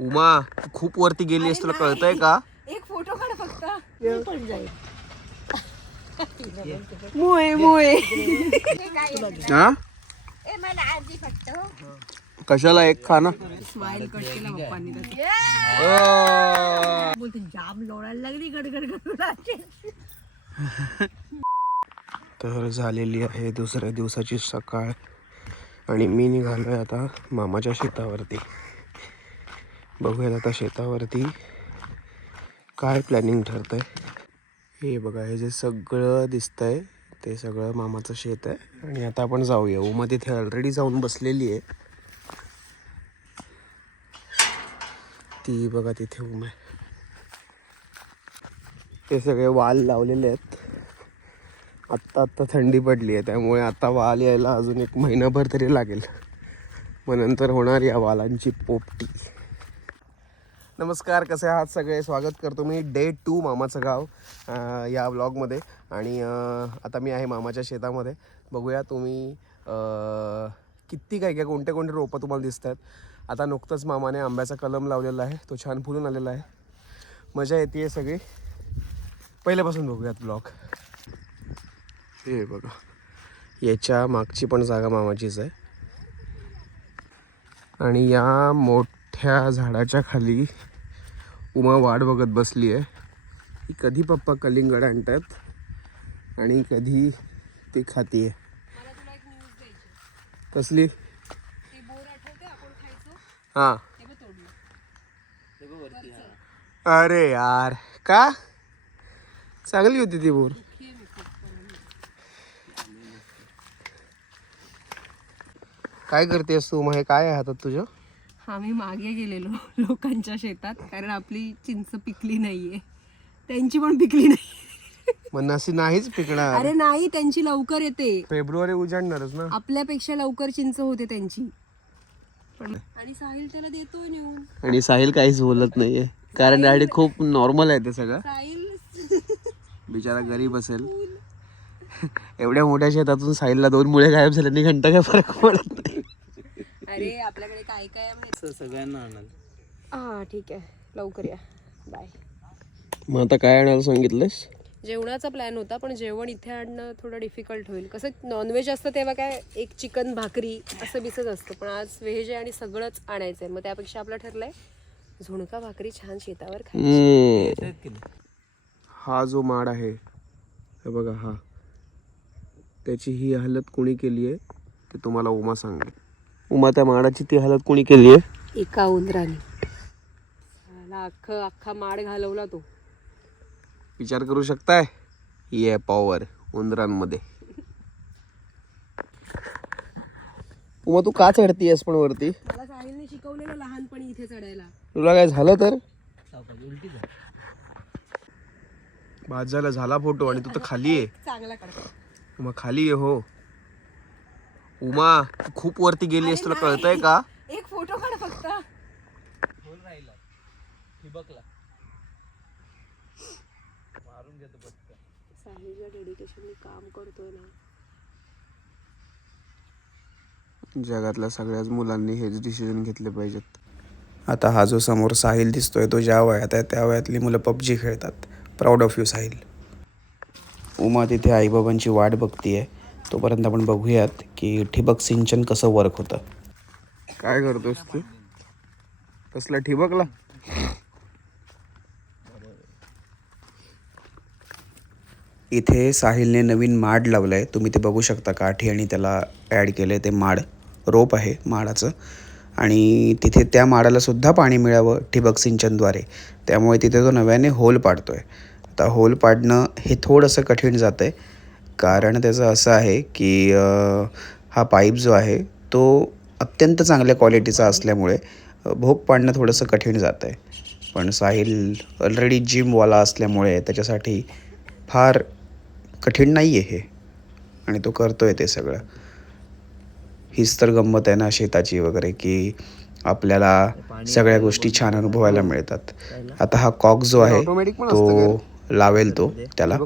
उमा तू खूप वरती गेली आहेस तुला कळतंय का? एक फोटो काढ फक्त. मी पण जाईल. मुळे मुळे. हा ए मला आधी फक्त. कशाला एक खा ना. स्माइल कट केला पप्पांनी बोलते जाम लोळायला लागली गडगड गडगड तर झालेली आहे दुसऱ्या दिवसाची सकाळ. आणि मी निघालोय आता मामाच्या शेतावरती. बघूयात आता शेतावरती काय प्लॅनिंग ठरतंय. हे बघा हे जे सगळं दिसतंय ते सगळं मामाचं शेत आहे. आणि आता आपण जाऊया. उमा तिथे ऑलरेडी जाऊन बसलेली आहे. ती बघा तिथे उमा आहे. ते सगळे वाल लावलेले आहेत. आत्ता आत्ता थंडी पडली आहे त्यामुळे आता वाल यायला अजून एक महिनाभर तरी लागेल. मग नंतर होणार या वालांची पोपटी. नमस्कार कसे आहात सगळे? स्वागत करतो मी डे टू मामाचं गाव या ब्लॉगमध्ये आणि आता मी आहे मामाच्या शेतामध्ये. बघूया तुम्ही किती काय काय कोणते कोणते रोपं तुम्हाला दिसत आहेत आता नुकतंच मामाने आंब्याचा कलम लावलेला आहे. तो छान फुलून आलेला आहे. मजा येते आहे सगळी. पहिल्यापासून बघूयात ब्लॉग हे बघा. याच्या मागची पण जागा मामाचीच आहे. आणि या मोठ मोठ्या झाडाच्या खाली उमा वाट बघत बसली आहे. कधी पप्पा कलिंगड आणतात आणि कधी ते खातीये कसली? हां. अरे यार. का? चांगली होती ती बोर. काय करतेस तू? मग हे काय आहे हातात तुझ्या आम्ही मागे गेलेलो लोकांच्या शेतात कारण आपली चिंच पिकली नाहीये. त्यांची पण पिकली नाही. मग नाहीच पिकणार. अरे नाही त्यांची लवकर येते. फेब्रुवारी उजाडणारच ना. आपल्यापेक्षा लवकर चिंच होते त्यांची. पण आणि साहिल त्याला देतोय नेऊन. आणि साहिल काहीच बोलत नाहीये. कारण डॅडी खूप नॉर्मल आहे ते सगळं. साहिल बिचारा गरीब असेल. एवढ्या मोठ्या शेतातून साहिलला दोन मुळे गायब झाले घंटा काय फरक पडत नाही. अरे आपल्याकडे काय काय आहे माहीत? सगळ्यांना आणाल हा ठीक आहे. लवकर या. बाय मग आता काय आणायला सांगितलंस? जेवणाचा प्लॅन होता पण जेवण इथे आणणं थोडं डिफिकल्ट होईल. कसं नॉनव्हेज असतं तेव्हा काय एक चिकन भाकरी असं बिसच असतं पण आज व्हेज आहे आणि सगळंच आणायचं आहे मग त्यापेक्षा आपलं ठरलंय झुणका भाकरी छान शेतावर हम्म. हा जो माड आहे हे बघा हा. त्याची ही हालत कोणी केली आहे ते तुम्हाला उमा सांगेल. उमा त्या माडाची ती हालत कोणी केली आहे? एका उंदराने. अख्खं अख्खा माड घालवला तो. विचार करू शकताय? ये पॉवर उंदरांमध्ये. उमा तू का चढतीयस पण वरती? मला साहिलने शिकवलेलं लहानपणी इथे चढायला. तुला काय झालं तर? बाद झाला झाला फोटो आणि तू तर खाली आहे. चांगला मग खाली आहे हो. उमा तू खूप वरती गेली आहेस तुला कळतंय का? एक फोटो काढ फक्त. साहिलच्या डेडिकेशनने काम करतोय ना. जगातल्या सगळ्याच मुलांनी हेच डिसिजन घेतले पाहिजेत. आता हा जो समोर साहिल दिसतोय तो ज्या वयात आहे त्या वयातली मुलं पबजी खेळतात. Proud of you Sahil. Uma तिथे आईबाबांची वाट बघतीये. तोपर्यंत आपण बघूयात की ठिबक सिंचन कसं वर्क होतं. काय करतोस तू? कसला ठिबकला? इथे साहिलने नवीन माड लावलं आहे तुम्ही ते बघू शकता काठी आणि त्याला ॲड केलं ते माड. रोप आहे माडाचं. आणि तिथे त्या माडाला सुद्धा पाणी मिळावं ठिबक सिंचनद्वारे. त्यामुळे तिथे तो नव्याने होल पाडतो आहे आता होल पाडणं हे थोडंसं कठीण जातं आहे कारण त्याचं असं आहे की हा पाईप जो आहे तो अत्यंत चांगल्या क्वालिटीचा असल्यामुळे भोग पाडणं थोडंसं कठीण जातं आहे पण साहिल ऑलरेडी जिमवाला असल्यामुळे त्याच्यासाठी फार कठीण नाही आहे हे. आणि तो करतो आहे ते सगळं. हीच तर गंमत आहे ना शेताची वगैरे की आपल्याला सगळ्या गोष्टी छान अनुभवायला मिळतात. आता हा कॉक जो आहे तो लावेल तो त्याला.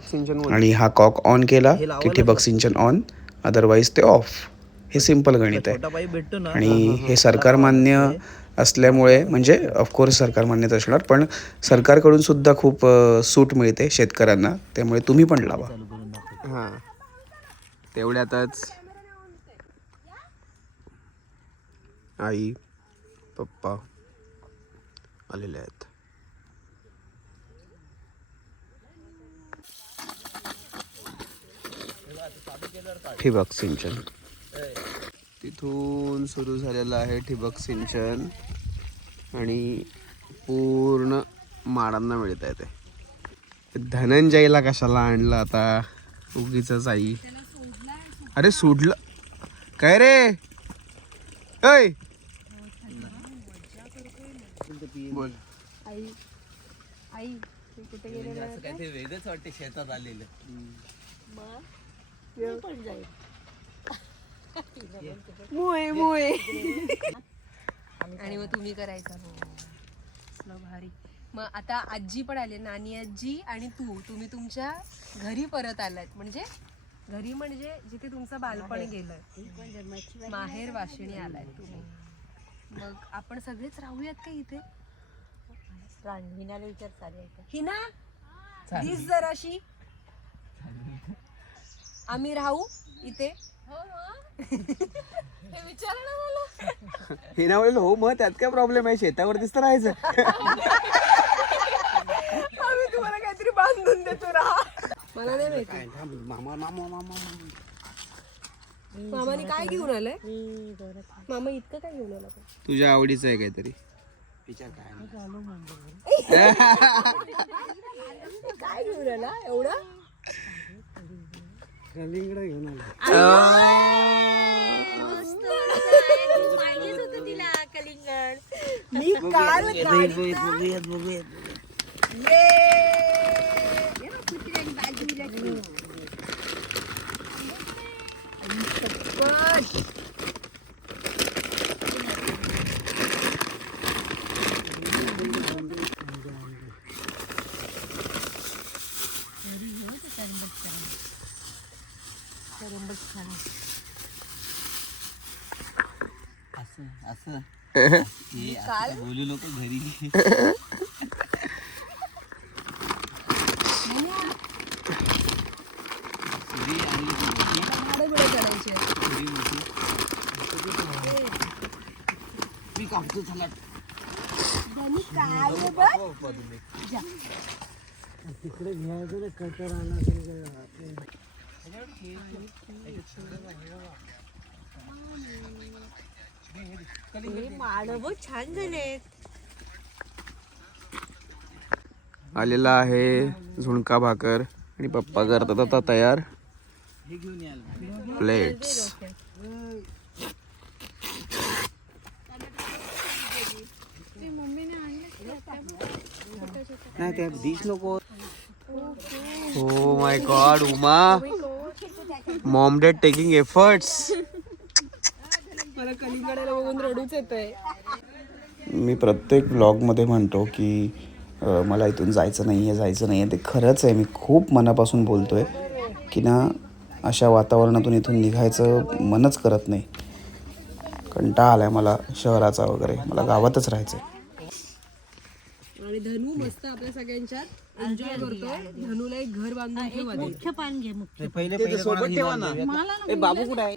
आणि हा कॉक ऑन केला की ठिबक सिंचन ऑन अदरवाईज ते ऑफ हे सिंपल गणित आहे. आणि हे सरकारमान्य असल्यामुळे म्हणजे ऑफकोर्स सरकार मान्यता असणार पण सरकारकडून सुद्धा खूप सूट मिळते शेतकऱ्यांना. त्यामुळे तुम्ही पण लावा. हां. तेवढ्यातच आई पप्पा आलेले आहेत. ठिबक सिंचन. तिथून सुरू झालेलं आहे ठिबक सिंचन आणि पूर्ण माडांना मिळत आहे ते. धनंजयला कशाला आणलं आता? उगीच आई. अरे सोडलं. काय रे? ऐ! बोल. आई आई तू कुठे गेलेला आहे? काय ते वेगळंच वाटते शेतात आलेलं. मुळे मुळे. आणि मग तुम्ही करायचा. हो. भारी. मग आता आजी पण आली नानी आजी आणि तू. तुम्ही तुमच्या घरी परत आलात. म्हणजे घरी म्हणजे जिथे तुमचं बालपण गेलं. माहेर वाशिणी आलाय तुम्ही. मग आपण सगळेच राहूयात का इथे? हिनाला विचार चालेल हिना? दिस जराशी. आम्ही राहू इथे. हे ना हो मग त्यात काय प्रॉब्लेम आहे? शेतावरतीच तर राहायचं. आम्ही तुम्हाला काहीतरी बांधून देतो राहा मला नाही माहिती. मामा मामा मामा. मामाने काय घेऊन आलंय? मामा इतकं काय घेऊन आला पण? तुझ्या आवडीचं आहे काहीतरी. काय घेऊन आला? एवढा? पाहिजेच होतं तिला कलिंगड. मी काल असं असं हे असं बोलू नको घरी सुरी आणली सुरी मोठी. मी कापतो चला माडव छान झालेत. आलेला आहे झुणका भाकर आणि पप्पा करतात आता तयार हे प्लेट्स नाही त्या डिश नको. हो my god Uma mom dad taking efforts रडूच येतंय. मी प्रत्येक व्लॉगमध्ये म्हणतो की मला इथून जायचं नाही आहे जायचं नाही आहे ते खरंच आहे. मी खूप मनापासून बोलतो आहे की ना अशा वातावरणातून इथून निघायचं मनच करत नाही. कंटाळा आला आहे मला शहराचा वगैरे. मला गावातच राहायचं आहे आणि धनू मस्त आपल्या सगळ्यांच्यात एन्जॉय करतोय. धनूला एक घर बांधून ठेवा. मुख्य पान घे मुख्य पहिले पहिले सोबत ठेवा ना. बाबू कुठे आहे?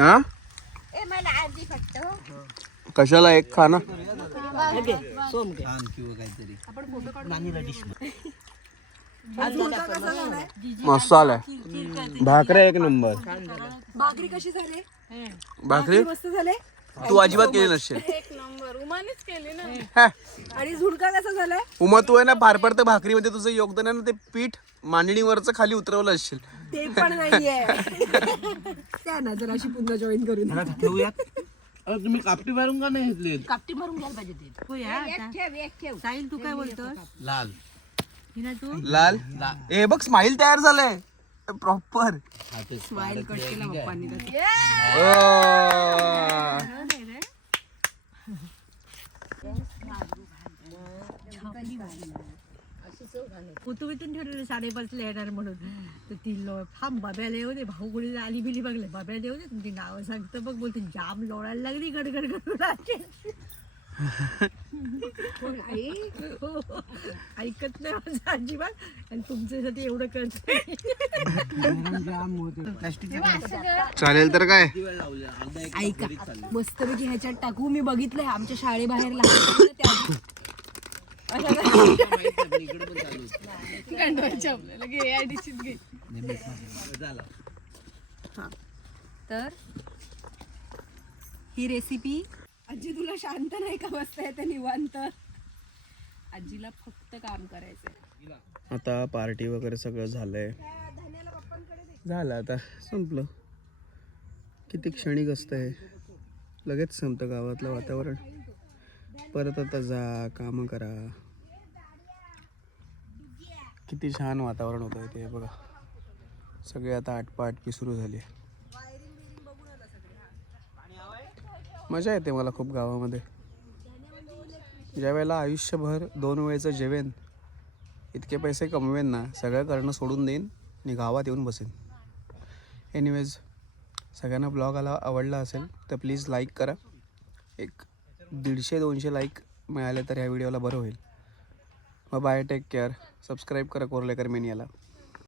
हां? ए मला आधी फक्त कशाला एक खा ना. छान किंवा काहीतरी नानीला डिश मस्त आलाय भाकऱ्या एक नंबर. भाकरी कशी झाली? भाकरी मस्त झाले? तू अजिबात केली नसशील. एक नंबर उमानेच केली ना. हा. आणि झुणका कसा झालाय? उमा तू आहे ना फार फार तर भाकरीमध्ये तुझं योगदान आहे ना ते पीठ मांडणीवरचं खाली उतरवलं असशील. ते पण नाहीये. त्या ना जरा अशी पुन्हा जॉईन करून. ठेवूयात अरे तुम्ही कापटी मारून का नाही घेतली? कापटी मारून घ्यायला पाहिजे ते. होय आता. साहिल तू काय बोलतोस? लाल. हिना तू? लाल? ए बघ स्माइल तयार झालंय. प्रॉपर हा ते स्माइल कट केला पप्पांनी कुतुबीतून ठेवलेले साडेपाचला येणार म्हणून. तर ती लो थांब बाब्याला येऊ दे भाऊ कोणी आली बिली बघले. बाब्याला येऊ दे तुमची नावं सांगतं बघ बोलते जाम लोळायला लागली गडगड गडगड कोण आई? हो. ऐकत नाही माझं अजिबात. आणि तुमच्यासाठी एवढं करत चालेल तर काय? ऐका मस्तपैकी ह्याच्यात टाकू. मी बघितलंय आमच्या शाळेबाहेर लहान हा. तर ही रेसिपी आजी तुला शांत नाही का? बसता येते निवांत. आजीला फक्त काम करायचंय. आता पार्टी वगैरे सगळं झालंय. झालं आता संपलं. किती क्षणिक असतं हे लगेच संपतं गावातलं वातावरण. परत आता जा कामं करा. किती छान वातावरण होतं इथे बघा. सगळे आता आटपाटपी सुरू झाली. मजा येते मला खूप गावामध्ये. ज्या वेळेला आयुष्यभर दोन वेळेचं जेवेन इतके पैसे कमवेन ना सगळं करणं सोडून देईन आणि गावात येऊन बसेन. एनिवेज सगळ्यांना ब्लॉग आला आवडला असेल तर प्लीज लाईक करा. एक दीडशे दोनशे लाईक मिळाले तर ह्या व्हिडिओला बरं होईल. मग बाय टेक केअर सबस्क्राईब करा कोरलेकर मेनियाला.